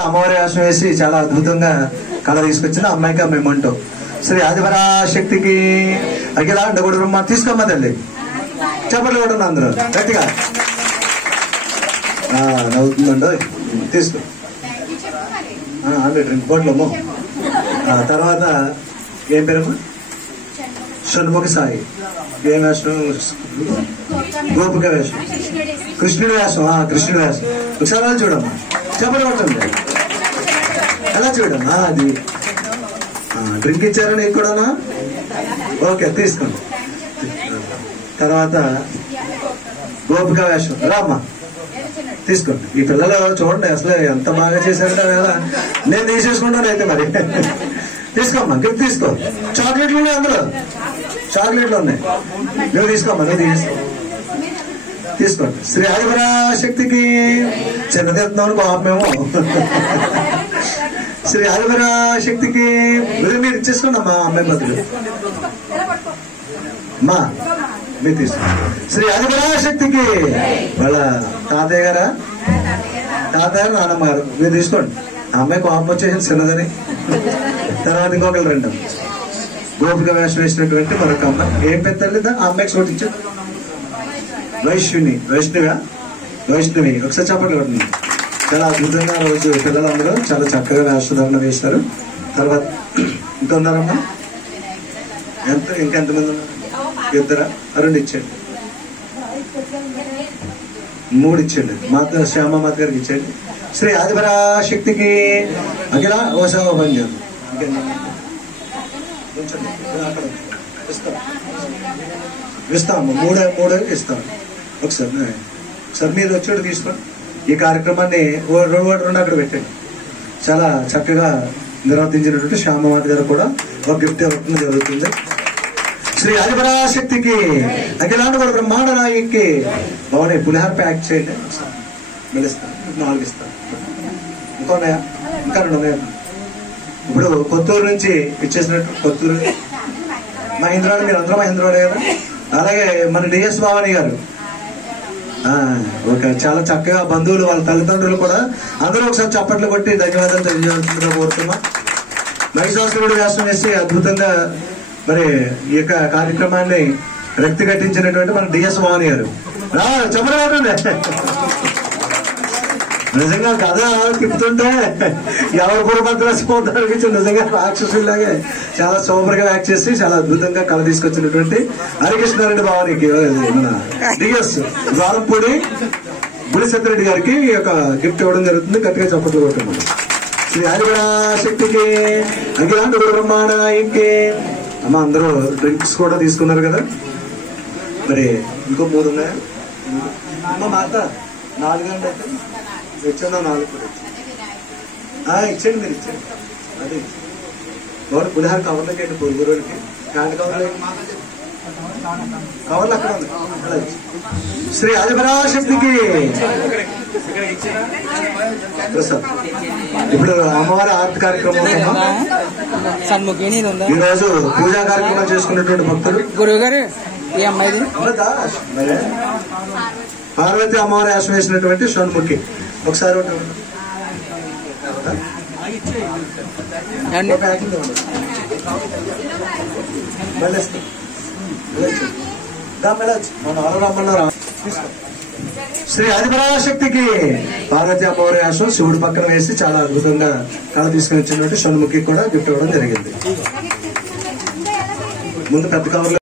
అమ్మవారి వేషం వేసి చాలా అద్భుతంగా కళ తీసుకొచ్చిన అమ్మాయికి మేమంటూ శ్రీ ఆదిపరాశక్తికి అఖిలా అండగొడు బ్రహ్మ తీసుకోమ్మా తల్లి చెప్పట్లు కూడా అందరూ గట్టిగా నవ్వుతుందండో తీసుకో డ్రింక్ బాటిల్ తర్వాత ఏం పేరమ్మా షణ్ముఖ సాయి ఏం వేషం గోపిక వేషం కృష్ణుడి వేషం కృష్ణుడి వేషం ఒకసారి అలా చూడమ్మా చెప్పలు కొట్టండి ఎలా చూడమ్మా అది డ్రింక్ ఇచ్చారా నీకు కూడానా ఓకే తీసుకోండి తర్వాత గోపిక వేషం రామ్మా తీసుకోండి ఈ పిల్లలు చూడండి అసలు ఎంత బాగా చేశారంటే నేను తీసేసుకుంటాను అయితే మరి తీసుకోమ్మా గిఫ్ట్ తీసుకో చాక్లెట్లు ఉన్నాయి అందులో చాక్లెట్లు ఉన్నాయి నువ్వు తీసుకోమ్మా నువ్వు తీసుకోండి శ్రీ ఆదిపరాశక్తికి చిన్నదిస్తున్నాను కోపమేమో శ్రీ ఆదిపరాశక్తికి మీరు ఇచ్చేసుకోండి అమ్మా అమ్మాయి బతులు అమ్మా మీరు తీసుకోండి శ్రీ ఆదిపరాశక్తికి వాళ్ళ తాతయ్య గారా తాతయ్య నాన్నమ్మ గారు మీరు తీసుకోండి అమ్మాయి కోపం వచ్చేసింది చిన్నదని తర్వాత ఇంకొకరు రెండు గోపిక వేషం వేసినటువంటి మరొక అమ్మాయి ఏం పెద్దలేదా ఆ అమ్మాయికి చోటించారు వైష్ణవి ఒకసారి చెప్పండి కొట్టండి చాలా అద్భుతంగా రోజు పిల్లలందరూ చాలా చక్కగా వేషధారణ వేశారు తర్వాత ఇంకా ఉన్నారమ్మా ఇంకెంతమంది ఉన్నారు ఇద్దరా రెండు ఇచ్చేయండి మూడు ఇచ్చేయండి మాత శ్యామామాత గారికి ఇచ్చేయండి శ్రీ ఆదిపరాశక్తికి అఖిల ఓసావ పంజం ఇస్తాము మూడు ఇస్తాము ఒకసారి మీరు వచ్చేడు తీసుకోండి ఈ కార్యక్రమాన్ని రెండు అక్కడ పెట్టండి చాలా చక్కగా నిర్వర్తించినటువంటి శ్యామామాత గారు కూడా ఒక గిఫ్ట్ ఇవ్వడం జరుగుతుంది శ్రీ ఆదిపరాశక్తికి అఖిలాండ కూడా బ్రహ్మాండ నాయకి బాగున్నాయి పులిహార ప్యాక్ చేయండి మెలుస్తాను 4 ఇస్తాను ఇంకా ఉన్నాయా ఇంకా 2 ఉన్నాయా ఇప్పుడు కొత్తూరు నుంచి ఇచ్చేసినట్టు కొత్తూరు మహేంద్రవాడ మీరు అందరూ మహేంద్రవాడే కదా అలాగే మన డిఎస్ భావని గారు ఒక చాలా చక్కగా బంధువులు వాళ్ళ తల్లిదండ్రులు కూడా అందరూ ఒకసారి చప్పట్లు కొట్టి ధన్యవాదాలు తెలియజేస్తుందిగా కోరుతున్నా మహిషాసురుడు వేషం వేసి అద్భుతంగా మరి ఈ యొక్క కార్యక్రమాన్ని రక్తి కట్టించినటువంటి మన డిఎస్ భావని గారు చెప్పండి నిజంగా కథ తిప్పుతుంటే ఎవరు కూడా భద్రసిపోతారు నిజంగా రాక్షసులాగే చాలా సూపర్ గా యాక్ట్ చేసి చాలా అద్భుతంగా కళ తీసుకొచ్చినటువంటి హరికృష్ణారెడ్డి భావానికి మన డిఎస్ ద్వారంపూడి గుడిసెత్తిరెడ్డి గారికి ఈ యొక్క గిఫ్ట్ ఇవ్వడం జరుగుతుంది గట్టిగా చప్పట్లు కొట్టున్నాం శ్రీ ఆదిపరాశక్తికి అఖిలాండ బ్రహ్మాండ నాయకి అమ్మ అందరూ డ్రింక్స్ కూడా తీసుకున్నారు కదా మరి ఇంకో 3 ఉన్నాయా అమ్మ మాత 4 గంటలు అయితే ఇచ్చాను 4 కూడా ఇచ్చేయండి మీరు ఇచ్చేయండి అదే ఎవరు పులిహార కవర్లకి అండి పొరుగురోడికి హ్యాండ్ కవర్లు కవర్లు అక్కడ ఉంది శ్రీ ఆదిపరాశక్తికి ప్రసాద్ ఇప్పుడు అమ్మవారి ఆర్ట్ కార్యక్రమం ఈ రోజు పూజా కార్యక్రమం చేసుకున్నటువంటి భక్తులు గురువు గారు ఈ అమ్మాయి పార్వతి అమ్మవారి వేషం వేసినటువంటి షణ్ముఖి ఒకసారి శ్రీ ఆదిపరాశక్తికి పార్వతి అమ్మవారి వేషం శివుడి పక్కన వేసి చాలా అద్భుతంగా కళ తీసుకుని వచ్చినటువంటి షణ్ముఖి కూడా గిఫ్ట్ ఇవ్వడం జరిగింది ముందు పెద్ద కవర్లు